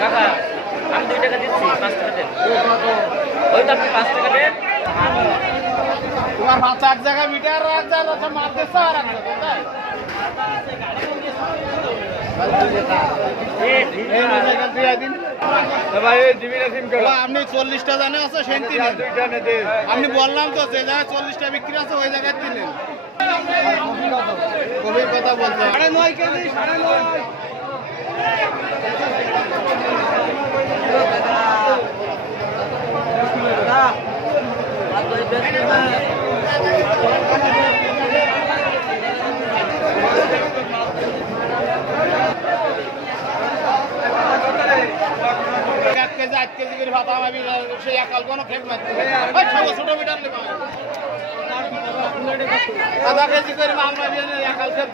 কাকা আমি 2 টাকা দিচ্ছি 5 টাকা দেন ওই তো আপনি 5 টাকা দেন তোমার বাচ্চা এক জায়গায় মিটার এক জায়গায় মারতে আর এক জায়গায় আপনি 40টা জানে আছে সেন্তি আপনি বললাম তো যে জায়গায় 40টা বিক্রি আছে ওই জায়গায় দিলেন কবির কথা বলছে 9.5 কেজি 9.5 8 কেজি করে ভাত আমি সেই একাল কোনো ফেক মারতে ছোট মিটার নেব আধা কেজি করে মাল মারি একাল ফেক